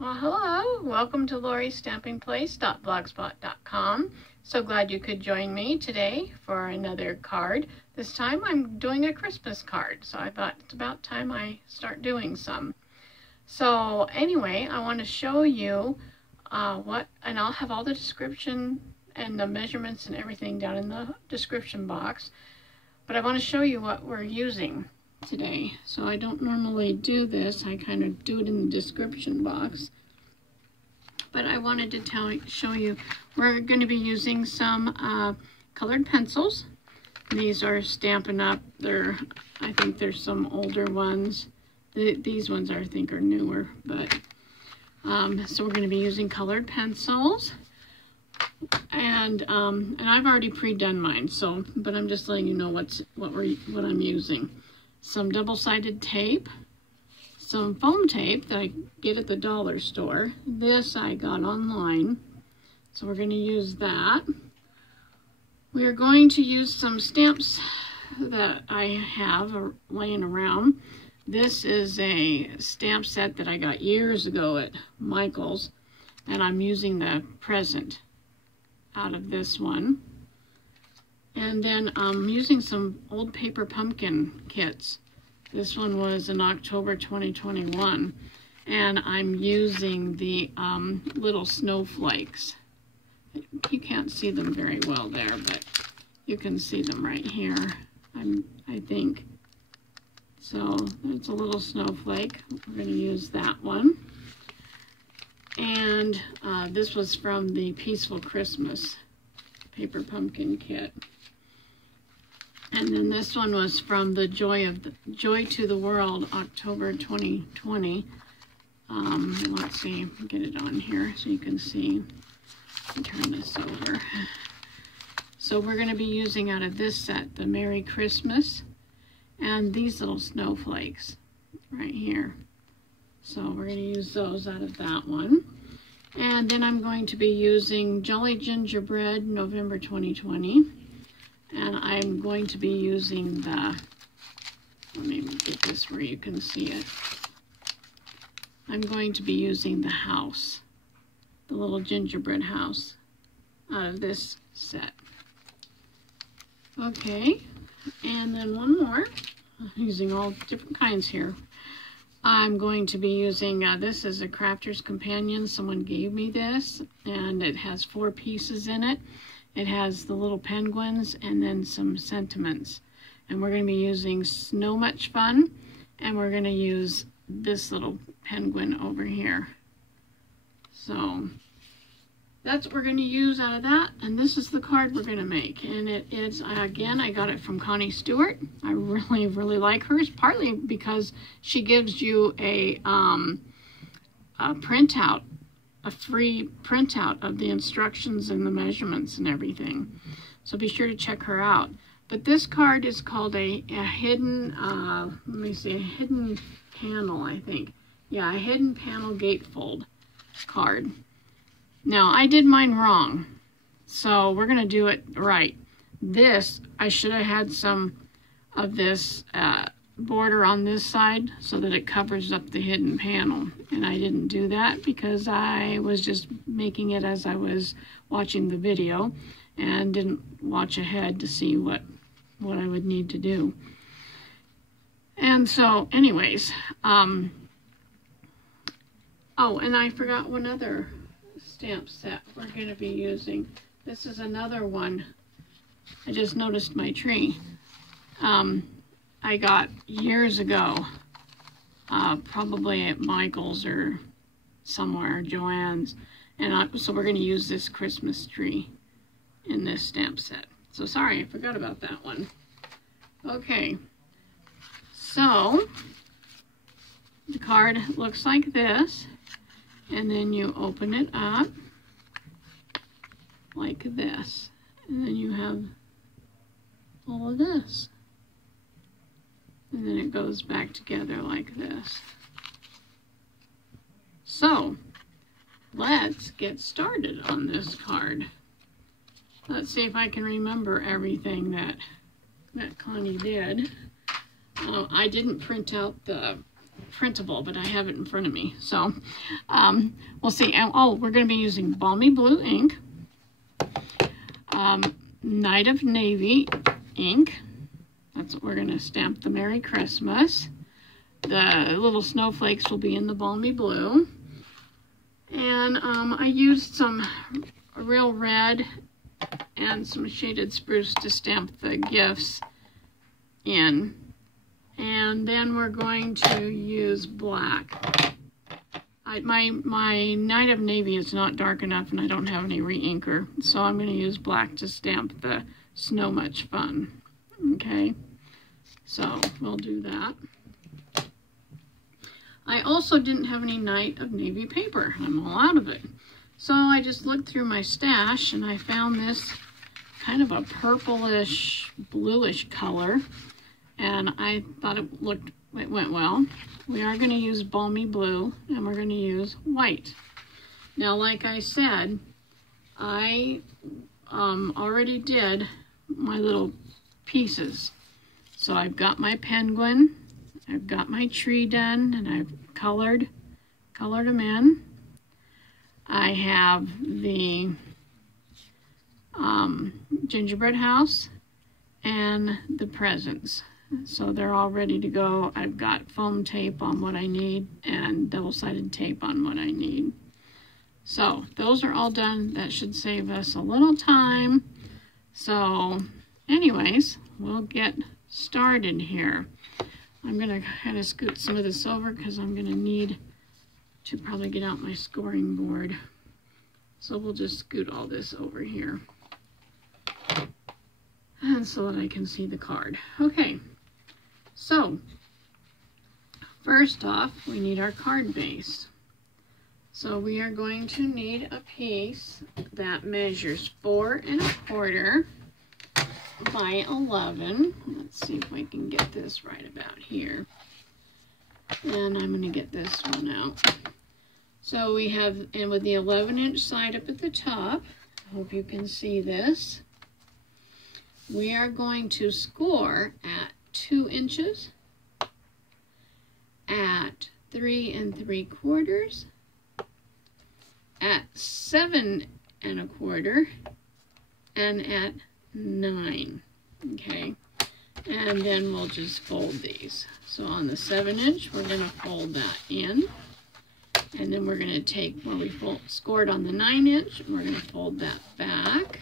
Well, hello. Welcome to LoriStampingPlace.blogspot.com. So glad you could join me today for another card. This time I'm doing a Christmas card, so I thought it's about time I start doing some. So anyway, I want to show you and I'll have all the description and the measurements and everything down in the description box. But I want to show you what we're using today. So I don't normally do this. I kind of do it in the description box. But I wanted to show you we're going to be using some colored pencils. These are Stampin' Up. I think there's some older ones. These ones I think are newer. But so we're going to be using colored pencils. And I've already pre-done mine. But I'm just letting you know what I'm using. Some double-sided tape, some foam tape that I get at the dollar store. This I got online, so we're going to use that. We are going to use some stamps that I have laying around. This is a stamp set that I got years ago at Michael's, and I'm using the present out of this one. And then I'm using some old paper pumpkin kits. This one was in October 2021. And I'm using the little snowflakes. You can't see them very well there, but you can see them right here, I think. So it's a little snowflake. We're going to use that one. And this was from the Peaceful Christmas paper pumpkin kit. And then this one was from the Joy to the World, October 2020. Let's see, get it on here so you can see. Turn this over. So we're going to be using out of this set the Merry Christmas and these little snowflakes right here. So we're going to use those out of that one. And then I'm going to be using Jolly Gingerbread, November 2020. And I'm going to be using let me get this where you can see it. I'm going to be using the house, the little gingerbread house out of this set. Okay, and then one more. I'm using all different kinds here. I'm going to be using, this is a Crafter's Companion. Someone gave me this, and it has 4 pieces in it. It has the little penguins and then some sentiments. And we're going to be using Snow Much Fun, and we're going to use this little penguin over here. So that's what we're going to use out of that, and this is the card we're going to make. And it is, again, I got it from Connie Stewart. I really, really like hers, partly because she gives you a printout, a free printout of the instructions and the measurements and everything. So be sure to check her out. But this card is called a hidden, let me see, a hidden panel, I think. Yeah, a hidden panel gatefold card. Now, I did mine wrong, so we're going to do it right. This, I should have had some of this border on this side so that it covers up the hidden panel, and I didn't do that because I was just making it as I was watching the video and didn't watch ahead to see what I would need to do. And so anyways, oh, and I forgot one other stamp set we're going to be using. This is another one. I just noticed my tree. I got years ago, probably at Michael's or somewhere, Joann's, and so we're going to use this Christmas tree in this stamp set. So sorry, I forgot about that one. Okay, so the card looks like this, and then you open it up like this, and then you have all of this. And then it goes back together like this. So, let's get started on this card. Let's see if I can remember everything that Connie did. I didn't print out the printable, but I have it in front of me. So we'll see. Oh, we're going to be using Balmy Blue Ink, Night of Navy ink. That's what we're going to stamp the Merry Christmas. The little snowflakes will be in the Balmy Blue. And I used some real red and some shaded spruce to stamp the gifts in. And then we're going to use black. My Night of Navy is not dark enough and I don't have any re-inker, so I'm going to use black to stamp the Snow Much Fun. Okay, so we'll do that. I also didn't have any Night of Navy paper. I'm all out of it. So I just looked through my stash and I found this kind of a purplish, bluish color. And I thought it went well. We are going to use Balmy Blue and we're going to use white. Now, like I said, I already did my little pieces. So I've got my penguin, I've got my tree done, and I've colored them in. I have the gingerbread house and the presents. So they're all ready to go. I've got foam tape on what I need and double-sided tape on what I need. So those are all done. That should save us a little time. So anyways, we'll get started here. I'm going to kind of scoot some of this over because I'm going to need to probably get out my scoring board. So we'll just scoot all this over here. And so that I can see the card. Okay. So, first off, we need our card base. So we are going to need a piece that measures 4 1/4 by 11. Let's see if I can get this right about here. And I'm going to get this one out. So we have, and with the 11-inch side up at the top, I hope you can see this, we are going to score at 2 inches, at 3 3/4, at 7 1/4, and at 9. Okay, and then we'll just fold these. So on the 7-inch, we're going to fold that in, and then we're going to take where we scored on the 9-inch, we're going to fold that back.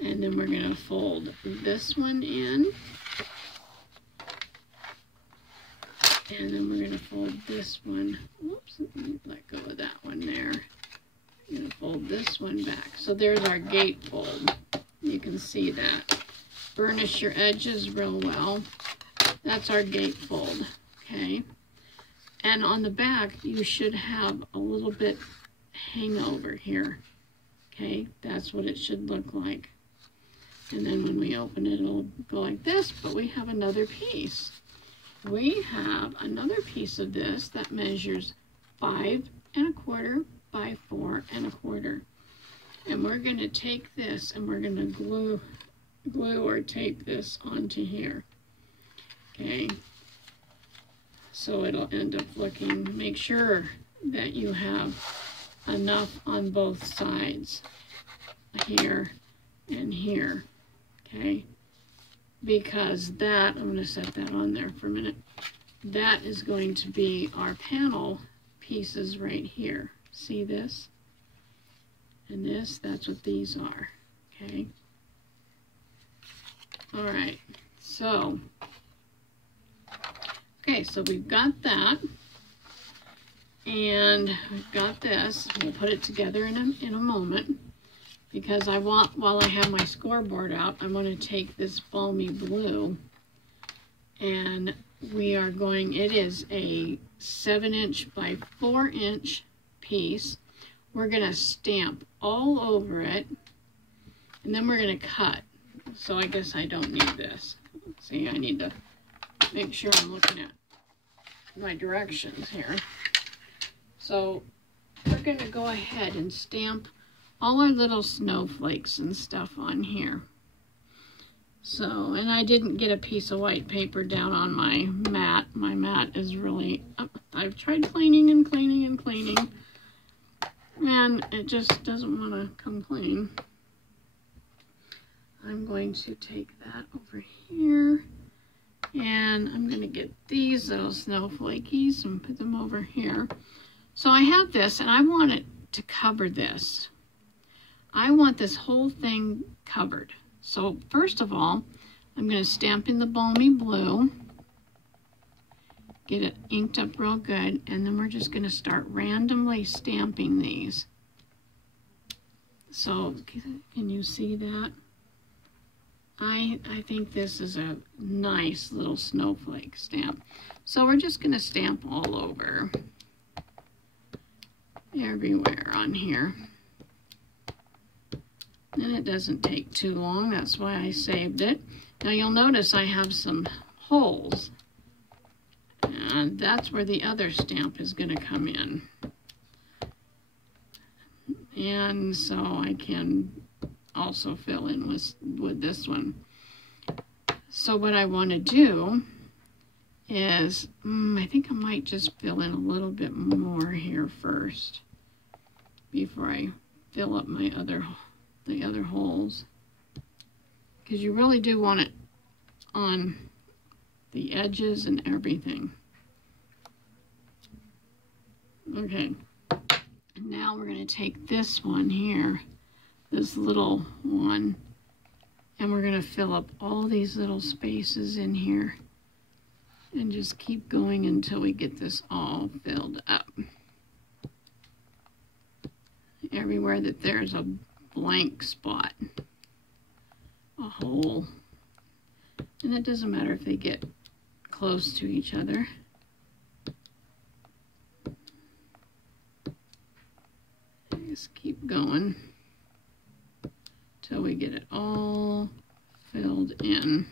And then we're going to fold this one in. And then we're going to fold this one. Whoops, let go of that one there. I'm going to fold this one back. So there's our gate fold. You can see that. Burnish your edges real well. That's our gate fold. Okay. And on the back, you should have a little bit hangover here. Okay. That's what it should look like. And then when we open it, it'll go like this, but we have another piece. We have another piece of this that measures 5 1/4 by 4 1/4. And we're going to take this and we're going to glue or tape this onto here. Okay. So it'll end up looking, make sure that you have enough on both sides, here and here. Okay, because that, I'm going to set that on there for a minute. That is going to be our panel pieces right here. See this? And this, that's what these are. Okay. All right. So, okay, so we've got that. And we've got this. We'll put it together in a moment. Because I want, while I have my scoreboard out, I want to take this Balmy Blue and we are going, it is a 7-inch by 4-inch piece. We're going to stamp all over it and then we're going to cut. So I guess I don't need this. See, I need to make sure I'm looking at my directions here. So we're going to go ahead and stamp all our little snowflakes and stuff on here. So, and I didn't get a piece of white paper down on my mat. My mat is really, I've tried cleaning and cleaning and cleaning, and it just doesn't want to come clean. I'm going to take that over here, and I'm going to get these little snowflakies and put them over here. So I have this, and I want it to cover this. I want this whole thing covered. So first of all, I'm going to stamp in the Balmy Blue, get it inked up real good, and then we're just going to start randomly stamping these. So can you see that? I think this is a nice little snowflake stamp. So we're just going to stamp all over, everywhere on here. And it doesn't take too long, that's why I saved it. Now you'll notice I have some holes, and that's where the other stamp is going to come in. And so I can also fill in with this one. So what I want to do is, I think I might just fill in a little bit more here first before I fill up my the other holes, because you really do want it on the edges and everything. Okay, now we're going to take this one here, this little one, and we're going to fill up all these little spaces in here and just keep going until we get this all filled up. Everywhere that there's a blank spot, a hole, and it doesn't matter if they get close to each other. Just keep going till we get it all filled in.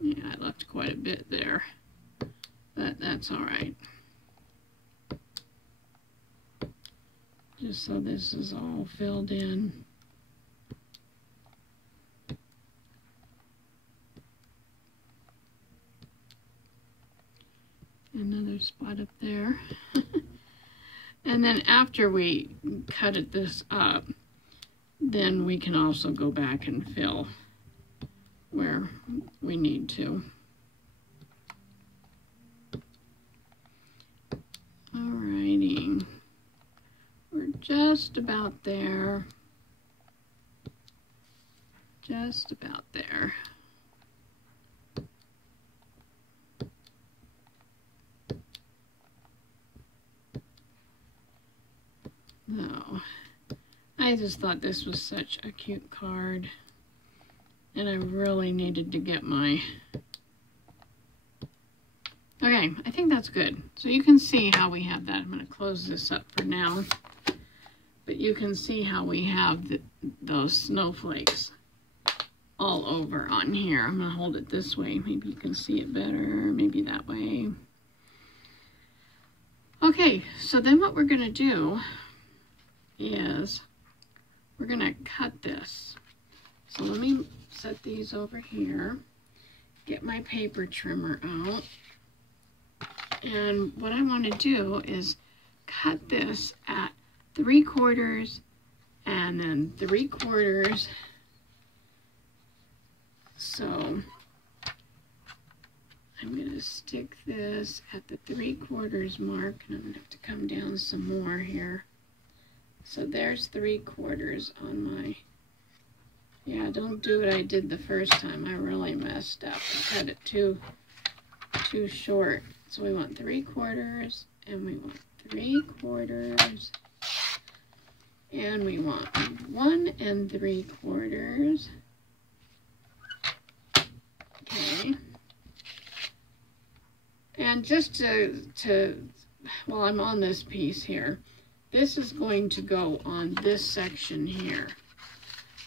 Yeah, I left quite a bit there, but that's all right. Just so this is all filled in. Another spot up there. And then after we cut this up, then we can also go back and fill where we need to. Alrighty, we're just about there. Just about there. No, I just thought this was such a cute card, and I really needed to get my... Okay, I think that's good. So you can see how we have that. I'm going to close this up for now, but you can see how we have those snowflakes all over on here. I'm going to hold it this way. Maybe you can see it better, maybe that way. Okay, so then what we're going to do is we're going to cut this. So let me set these over here, get my paper trimmer out, and what I want to do is cut this at 3/4 and then 3/4. So I'm going to stick this at the 3/4 mark, and I'm going to have to come down some more here. So there's 3/4 on my, yeah, don't do what I did the first time. I really messed up. I cut it too short. So we want 3/4, and we want 3/4, and we want 1 3/4. Okay. And just to while I'm on this piece here, this is going to go on this section here.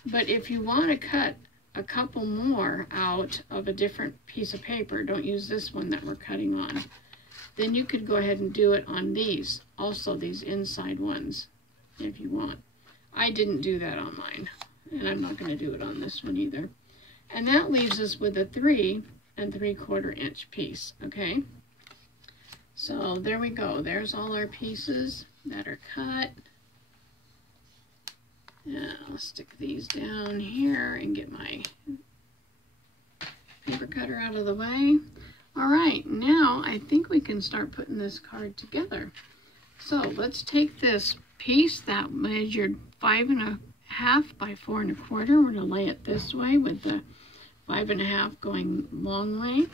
But if you want to cut a couple more out of a different piece of paper, don't use this one that we're cutting on. then you could go ahead and do it on these, also these inside ones, if you want. I didn't do that on mine, and I'm not going to do it on this one either. And that leaves us with a 3 3/4 inch piece, okay? So there we go. There's all our pieces that are cut. Now I'll stick these down here and get my paper cutter out of the way. All right, now I think we can start putting this card together. So let's take this piece that measured 5 1/2 by 4 1/4. We're going to lay it this way with the 5 1/2 going long way.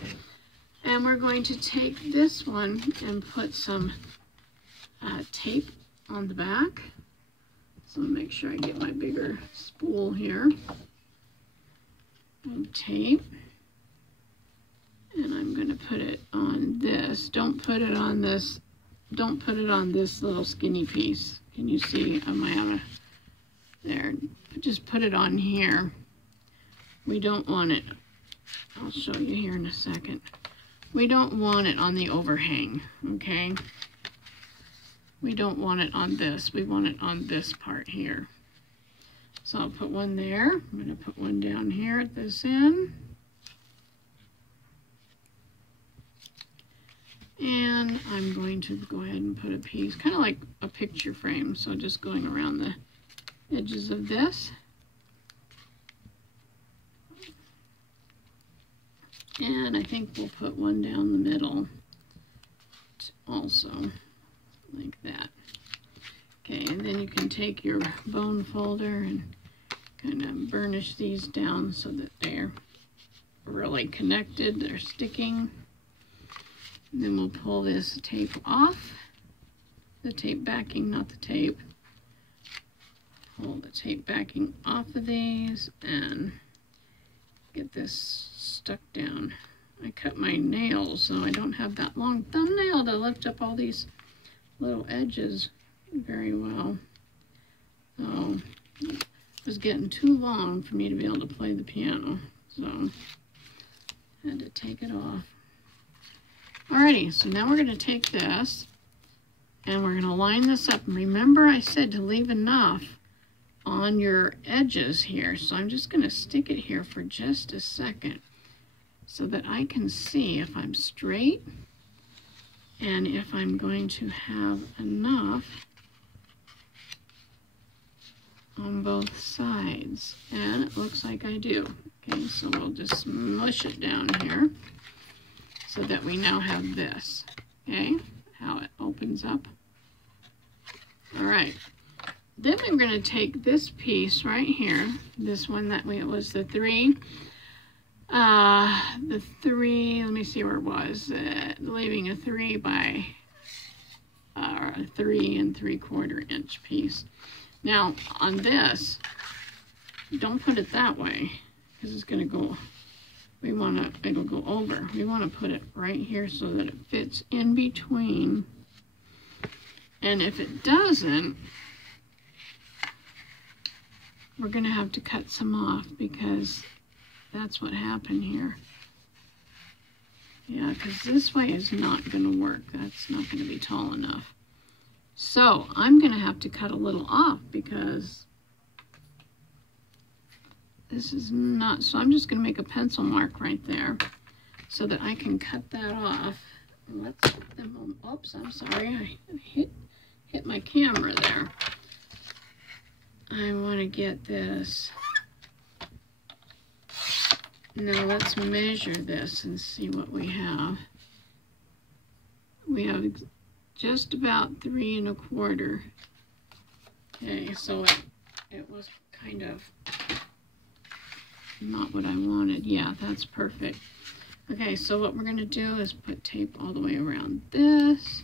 And we're going to take this one and put some tape on the back. So make sure I get my bigger spool here. And tape. And I'm going to put it on this. Don't put it on this. Don't put it on this little skinny piece. Can you see? Am I out of there? Just put it on here. We don't want it. I'll show you here in a second. We don't want it on the overhang, okay? We don't want it on this. We want it on this part here. So I'll put one there. I'm going to put one down here at this end. And I'm going to go ahead and put a piece, kind of like a picture frame, so just going around the edges of this. And I think we'll put one down the middle also, like that. Okay, and then you can take your bone folder and kind of burnish these down so that they're really connected, they're sticking. And then we'll pull this tape off, the tape backing, not the tape. Pull the tape backing off of these and get this stuck down. I cut my nails, so I don't have that long thumbnail to lift up all these little edges very well. So it was getting too long for me to be able to play the piano, so I had to take it off. Alrighty, so now we're going to take this and we're going to line this up. And remember I said to leave enough on your edges here, so I'm just going to stick it here for just a second so that I can see if I'm straight and if I'm going to have enough on both sides, and it looks like I do. Okay, so we'll just smush it down here so that we now have this, okay, how it opens up. All right. Then we're going to take this piece right here, this one that was the 3, let me see where it was, leaving a 3 by a 3 3/4 inch piece. Now on this, don't put it that way because it's going to go, it'll go over. We want to put it right here so that it fits in between. And if it doesn't, we're going to have to cut some off because that's what happened here. Yeah, because this way is not going to work. That's not going to be tall enough. So I'm going to have to cut a little off because this is not, so I'm just going to make a pencil mark right there so that I can cut that off. Let's, oops, I'm sorry, I hit my camera there. I want to get this. Now let's measure this and see what we have. We have just about 3 1/4. Okay, so it was kind of not what I wanted. Yeah, that's perfect. Okay, so what we're going to do is put tape all the way around this.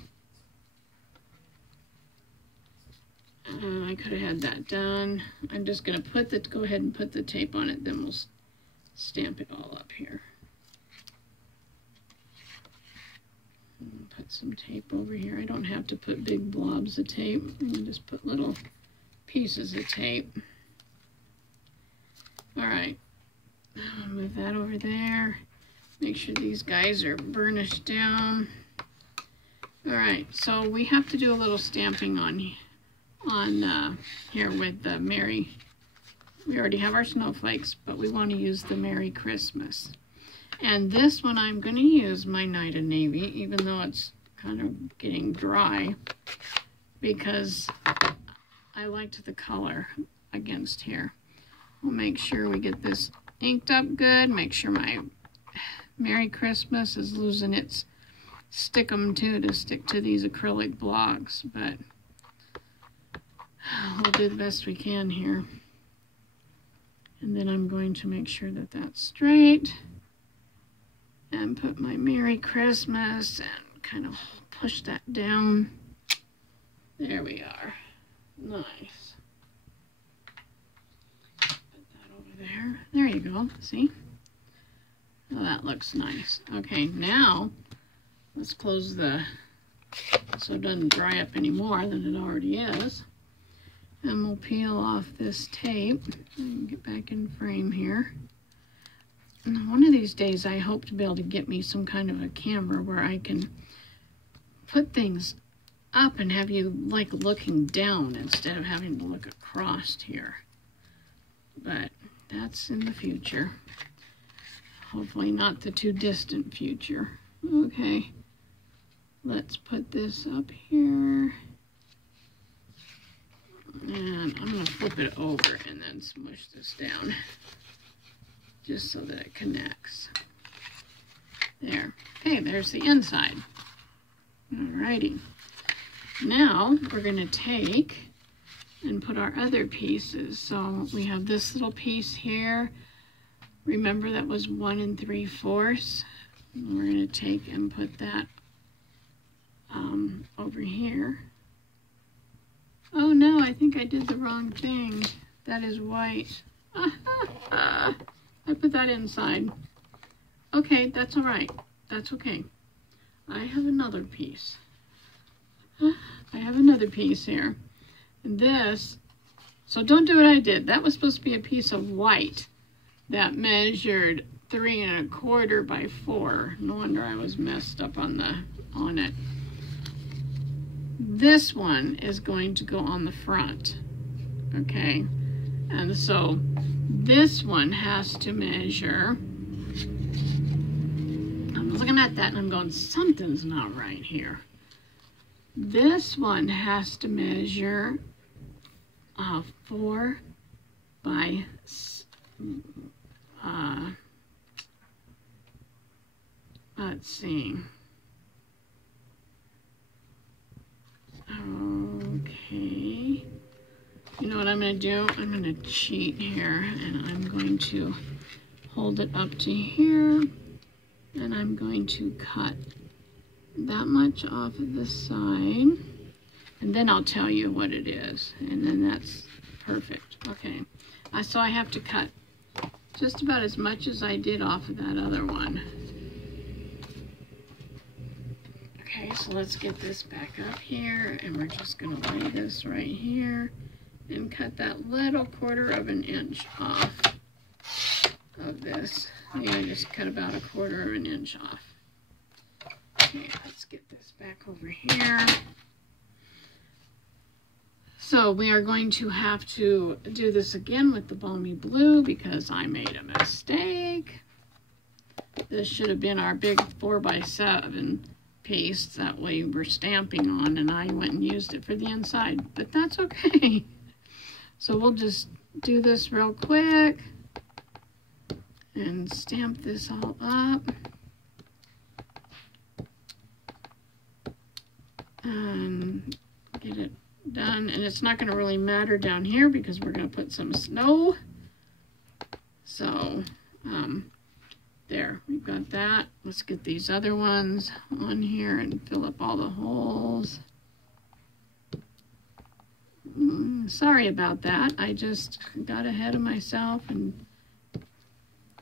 I could have had that done. I'm just going to go ahead and put the tape on it, then we'll stamp it all up here. Put some tape over here. I don't have to put big blobs of tape. I can just put little pieces of tape. All right, I'll move that over there. Make sure these guys are burnished down. All right, so we have to do a little stamping on here with the Merry. We already have our snowflakes, but we want to use the Merry Christmas. And this one I'm going to use my Night of Navy, even though it's kind of getting dry, because I liked the color against here. We'll make sure we get this inked up good, make sure my Merry Christmas is losing its stick-em too to stick to these acrylic blocks, but we'll do the best we can here. And then I'm going to make sure that that's straight and put my Merry Christmas and kind of push that down. There we are. Nice. Put that over there. There you go. See? Oh, that looks nice. Okay, now let's close the, so it doesn't dry up any more than it already is. And we'll peel off this tape and get back in frame here. And one of these days I hope to be able to get me some kind of a camera where I can put things up and have you like looking down instead of having to look across here. But that's in the future. Hopefully not the too distant future. Okay, let's put this up here. And I'm going to flip it over and then smush this down just so that it connects. There. Okay, there's the inside. Alrighty. Now we're going to take and put our other pieces. So we have this little piece here. Remember that was 1 3/4. We're going to take and put that over here. Oh no, I think I did the wrong thing. That is white. I put that inside. Okay, that's all right. That's okay. I have another piece. I have another piece here. And this, so don't do what I did. That was supposed to be a piece of white that measured 3 1/4 by 4. No wonder I was messed up on it. This one is going to go on the front, okay? And so this one has to measure, I'm looking at that and I'm going, something's not right here. This one has to measure 4 by, let's see. Okay, you know what I'm going to do? I'm going to cheat here and I'm going to hold it up to here and I'm going to cut that much off of the side and then I'll tell you what it is and then that's perfect. Okay, so I have to cut just about as much as I did off of that other one. Okay, so let's get this back up here and we're just going to lay this right here and cut that little 1/4 inch off of this. I'm going to just cut about 1/4 inch off. Okay, let's get this back over here. So we are going to have to do this again with the Balmy Blue because I made a mistake. This should have been our big 4x7 piece that we were stamping on and I went and used it for the inside, but that's okay. So we'll just do this real quick and stamp this all up and get it done. And it's not going to really matter down here because we're going to put some snow. So there, we've got that. Let's get these other ones on here and fill up all the holes. Sorry about that. I just got ahead of myself and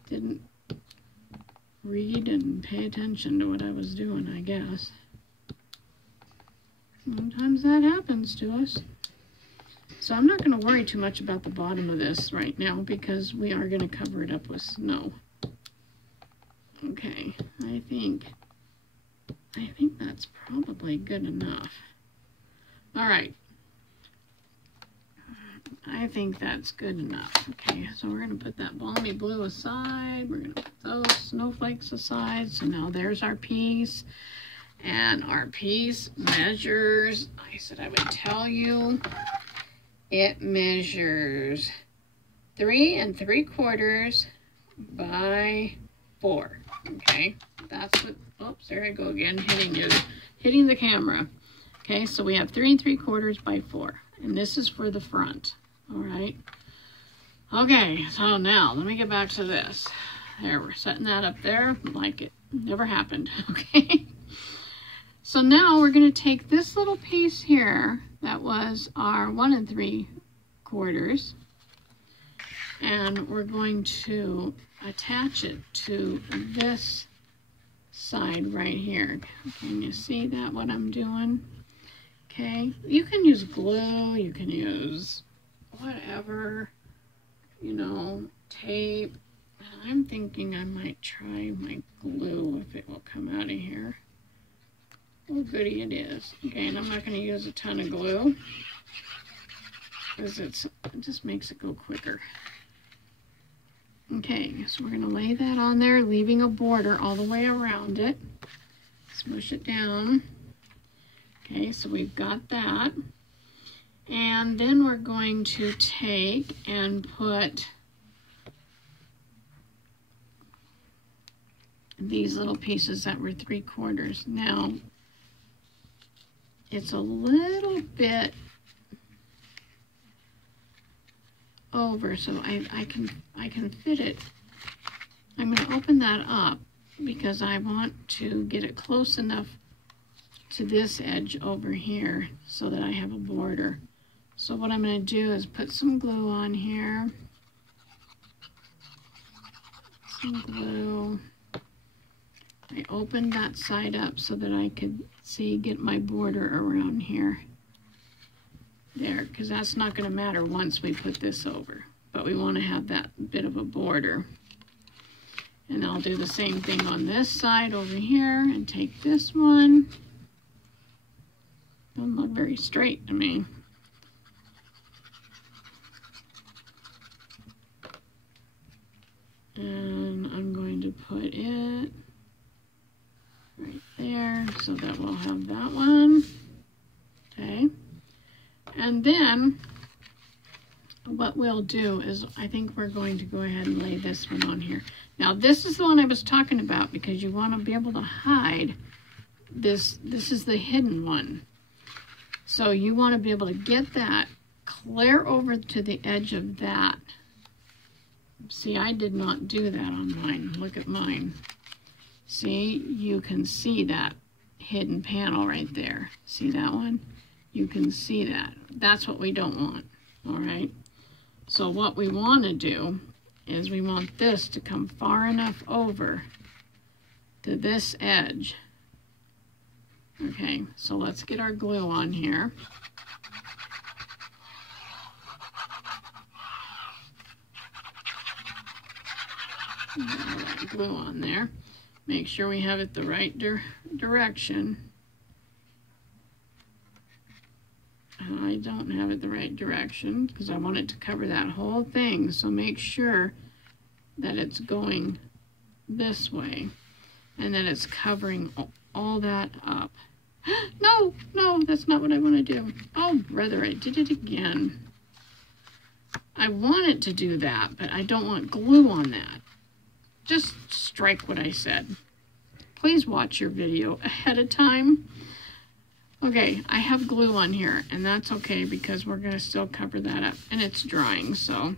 didn't read and pay attention to what I was doing, I guess. Sometimes that happens to us. So I'm not going to worry too much about the bottom of this right now because we are going to cover it up with snow. Okay, I think I think that's probably good enough. All right. I think that's good enough. Okay, so we're going to put that balmy blue aside. We're going to put those snowflakes aside. So now there's our piece. And our piece measures, I said I would tell you, it measures 3 3/4 by 4. Okay, that's what, oops, there I go again, hitting the camera. Okay, so we have 3 3/4 by 4. And this is for the front. All right. Okay, so now let me get back to this. There, we're setting that up there like it never happened. Okay. So now we're going to take this little piece here that was our 1 3/4, and we're going to attach it to this side right here. Can you see that, what I'm doing? Okay, you can use glue, you can use whatever, you know, tape. I'm thinking I might try my glue if it will come out of here. Oh, goody it is. Okay, and I'm not going to use a ton of glue because it just makes it go quicker. Okay, so we're going to lay that on there, leaving a border all the way around it. Smush it down. Okay, so we've got that. And then we're going to take and put these little pieces that were 3/4. Now, it's a little bit over, so I can fit it. I'm going to open that up because I want to get it close enough to this edge over here so that I have a border. So what I'm going to do is put some glue on here. Some glue. I opened that side up so that I could get my border around here. There, because that's not going to matter once we put this over. But we want to have that bit of a border. And I'll do the same thing on this side over here and take this one. Doesn't look very straight to me. And I'm going to put it right there so that we'll have that one. Okay. And then what we'll do is I think we're going to go ahead and lay this one on here. Now this is the one I was talking about because you want to be able to hide this. This is the hidden one. So you want to be able to get that clear over to the edge of that. See, I did not do that on mine. Look at mine. See, you can see that hidden panel right there. See that one? You can see that. That's what we don't want, all right? So what we want to do is we want this to come far enough over to this edge. Okay, so let's get our glue on here. Glue on there. Make sure we have it the right direction. I don't have it the right direction because I want it to cover that whole thing. So make sure that it's going this way and that it's covering all that up. No, no, that's not what I want to do. Oh, brother, I did it again. I want it to do that, but I don't want glue on that. Just strike what I said. Please watch your video ahead of time. Okay, I have glue on here, and that's okay because we're going to still cover that up, and it's drying, so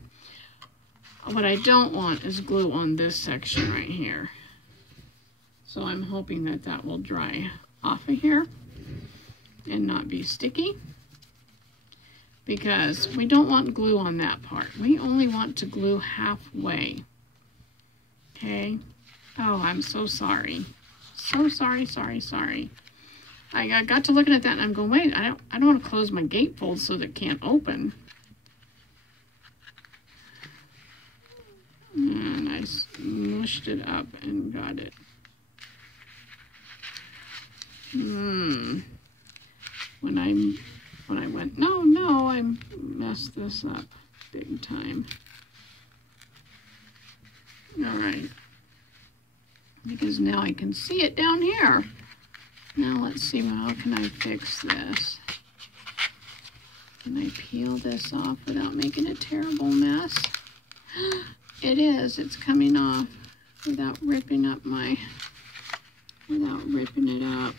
what I don't want is glue on this section right here. So I'm hoping that that will dry off of here and not be sticky because we don't want glue on that part. We only want to glue halfway. Okay. Oh, I'm so sorry. So sorry, sorry, sorry. I got to looking at that and I'm going, wait, I don't want to close my gatefold so that it can't open. And I smushed it up and got it. When I went, no, I messed this up big time. All right. Because now I can see it down here. Now let's see, how can I fix this? Can I peel this off without making a terrible mess? It is, it's coming off without ripping it up.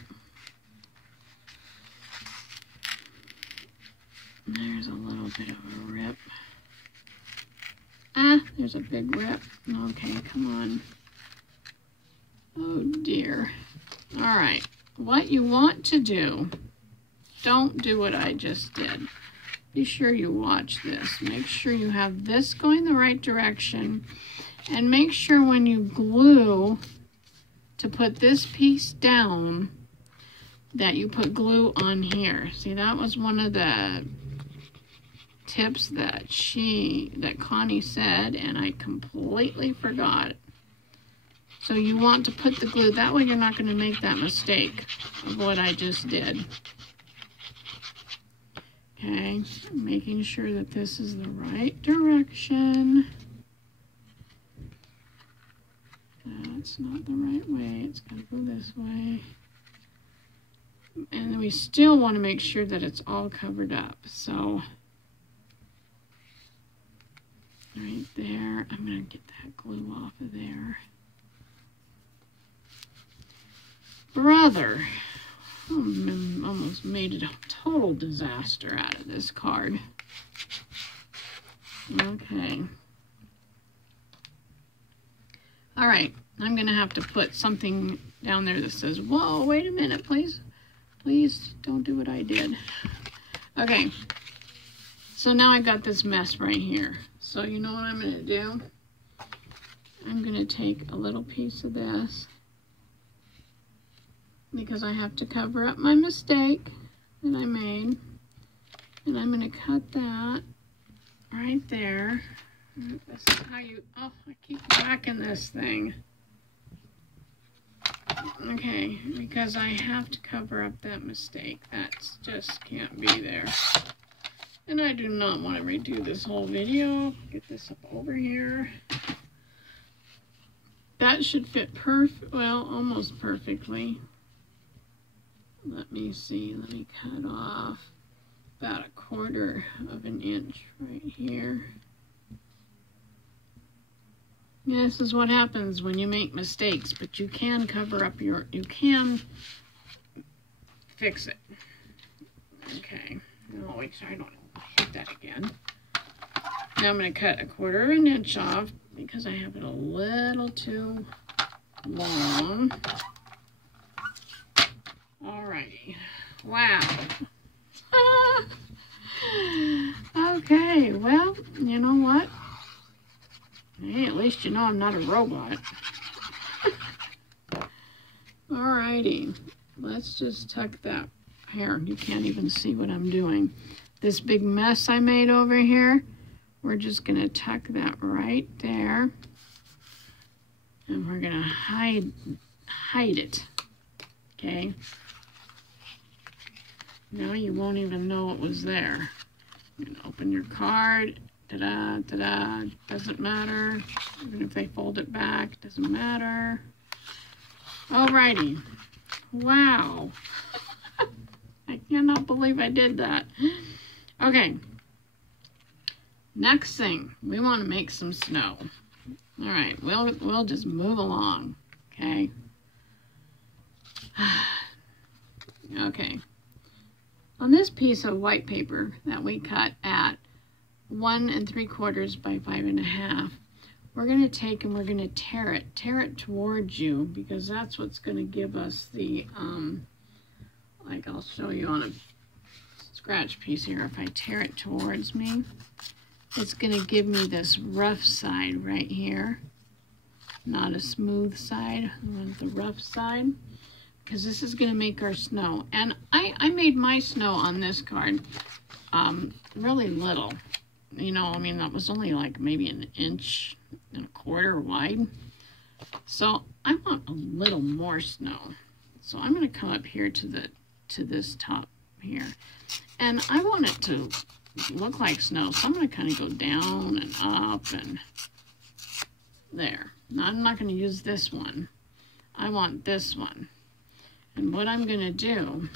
There's a little bit of a rip. Ah, there's a big rip. Okay, come on. Oh dear. All right, what you want to do, don't do what I just did. Be sure you watch this. Make sure you have this going the right direction, and make sure when you glue to put this piece down that you put glue on here. See, that was one of the tips that Connie said, and I completely forgot. So you want to put the glue, that way you're not going to make that mistake of what I just did. Okay, making sure that this is the right direction. That's not the right way, it's going to go this way. And then we still want to make sure that it's all covered up. So, right there, I'm going to get that glue off of there. Brother, almost made a total disaster out of this card. Okay. All right, I'm going to have to put something down there that says, whoa, wait a minute, please. Please don't do what I did. Okay, so now I've got this mess right here. So you know what I'm going to do? I'm going to take a little piece of this, because I have to cover up my mistake that I made. And I'm going to cut that right there. This is how you, oh, I keep whacking this thing. Okay, because I have to cover up that mistake. That just can't be there. And I do not want to redo this whole video. Get this up over here. That should fit well, almost perfectly. Let me see, let me cut off about 1/4 of an inch right here. Yeah, this is what happens when you make mistakes, but you can cover up you can fix it. Okay, no, wait, I don't hit that again. Now I'm going to cut 1/4 of an inch off because I have it a little too long. Alrighty. Wow. Okay, well, you know what? Hey, at least you know I'm not a robot. Alrighty. Let's just tuck that hair. You can't even see what I'm doing. This big mess I made over here, we're just going to tuck that right there. And we're going to hide it. Okay? Now you won't even know it was there. You can open your card. Ta-da, ta-da. Doesn't matter. Even if they fold it back, doesn't matter. Alrighty. Wow. I cannot believe I did that. Okay. Next thing, we want to make some snow. Alright, we'll just move along. Okay. Okay. On this piece of white paper that we cut at 1 3/4 by 5 1/2, we're going to take and we're going to tear it towards you, because that's what's going to give us the, like I'll show you on a scratch piece here. If I tear it towards me, it's going to give me this rough side right here, not a smooth side. I want the rough side, because this is going to make our snow. And I made my snow on this card really little. You know, I mean, that was only like maybe 1 1/4 wide. So I want a little more snow. So I'm going to come up here to this top here. And I want it to look like snow, so I'm going to kind of go down and up and there. Now, I'm not going to use this one. I want this one. And what I'm going to do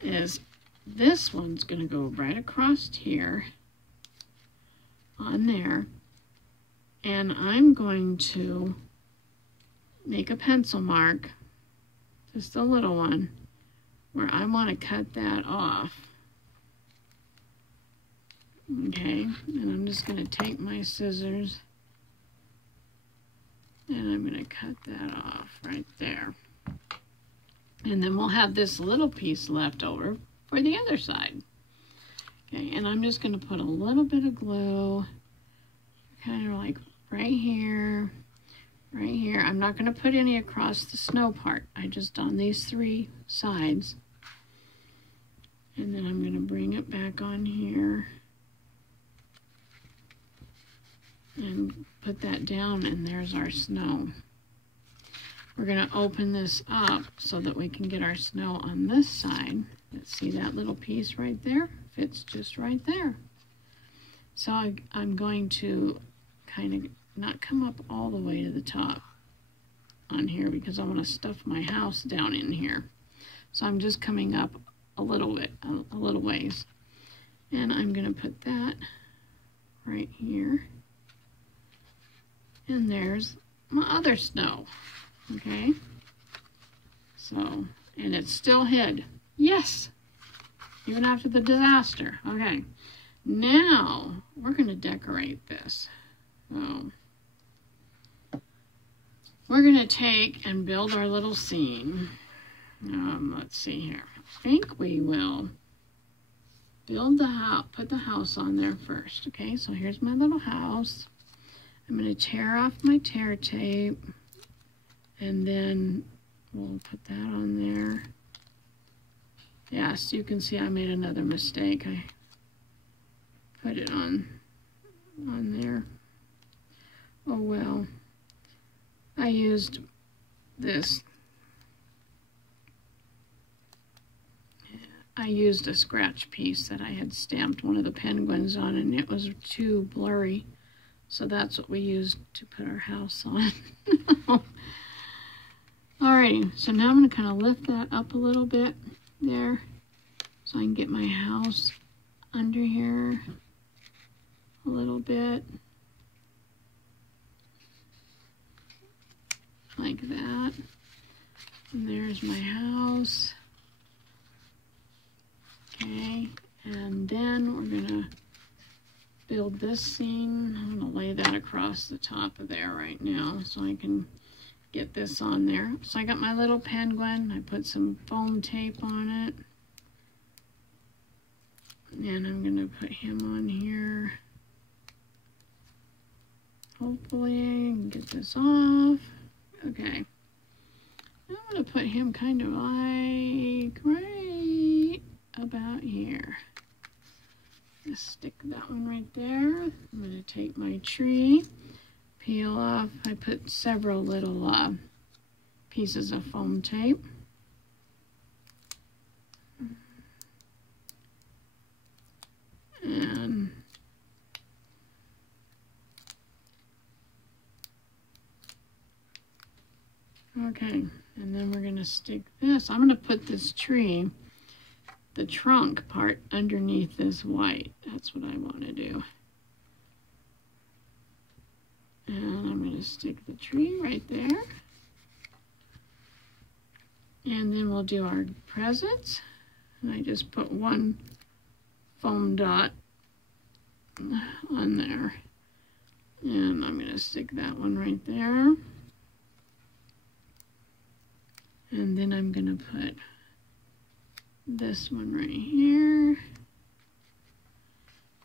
is this one's going to go right across here on there. And I'm going to make a pencil mark, just a little one, where I want to cut that off. Okay, and I'm just going to take my scissors and I'm going to cut that off right there. And then we'll have this little piece left over for the other side. Okay, and I'm just going to put a little bit of glue, kind of like right here, right here. I'm not going to put any across the snow part. I just on these three sides. And then I'm going to bring it back on here and put that down, and there's our snow. We're going to open this up so that we can get our snow on this side. Let's see that little piece right there? Fits just right there. So I'm going to kind of not come up all the way to the top on here because I want to stuff my house down in here. So I'm just coming up a little bit, a little ways. And I'm going to put that right here. And there's my other snow. Okay. So, and it's still hid. Yes! Even after the disaster. Okay. Now, we're going to decorate this. So, we're going to take and build our little scene. Let's see here. I think we will build the house, put the house on there first. Okay, so here's my little house. I'm going to tear off my tear tape, and then we'll put that on there. Yes, you can see I made another mistake. I put it on there. Oh well. I used this. I used a scratch piece that I had stamped one of the penguins on, and it was too blurry. So that's what we used to put our house on. Alrighty, so now I'm going to kind of lift that up a little bit there so I can get my house under here a little bit. Like that. And there's my house. Okay, and then we're going to build this scene. I'm going to lay that across the top of there right now so I can get this on there. So I got my little penguin. I put some foam tape on it. And I'm going to put him on here. Hopefully I can get this off. Okay. I'm going to put him kind of like right about here. Just stick that one right there. I'm going to take my tree, peel off. I put several little pieces of foam tape. And okay, and then we're going to stick this. I'm going to put this tree, the trunk part, underneath this white. That's what I want to do. And I'm going to stick the tree right there. And then we'll do our presents. And I just put one foam dot on there. And I'm going to stick that one right there. And then I'm going to put this one right here.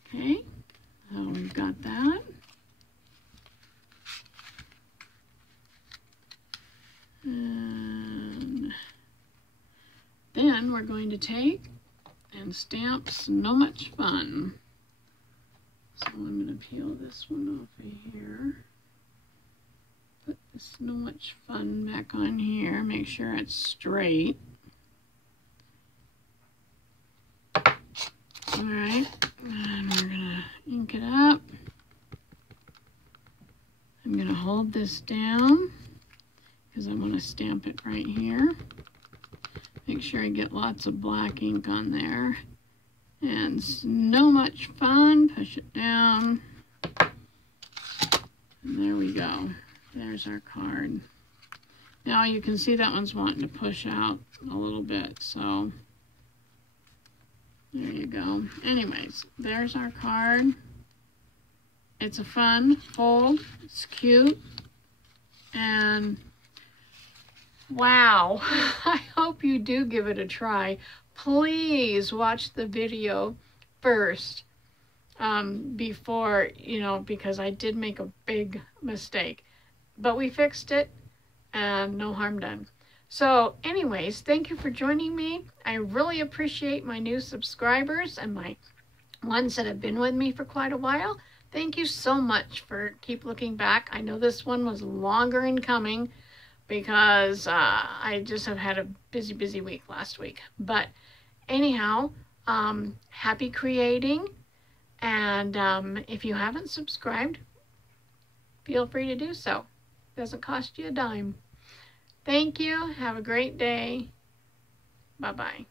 Okay, so we've got that. And then we're going to take and stamp So Much Fun. So I'm going to peel this one off of here. Put So much fun back on here. Make sure it's straight. All right, and we're gonna ink it up. I'm gonna hold this down because I want to stamp it right here. Make sure I get lots of black ink on there. And so much fun. Push it down. And there we go. There's our card. Now you can see that one's wanting to push out a little bit, so there you go. Anyways, there's our card. It's a fun fold. It's cute. And wow, I hope you do give it a try. Please watch the video first before, because I did make a big mistake. But we fixed it and no harm done. So anyways, thank you for joining me. I really appreciate my new subscribers and my ones that have been with me for quite a while. Thank you so much for keep looking back. I know this one was longer in coming because I just have had a busy week last week. But anyhow, happy creating. And if you haven't subscribed, feel free to do so. Doesn't cost you a dime. Thank you. Have a great day. Bye-bye.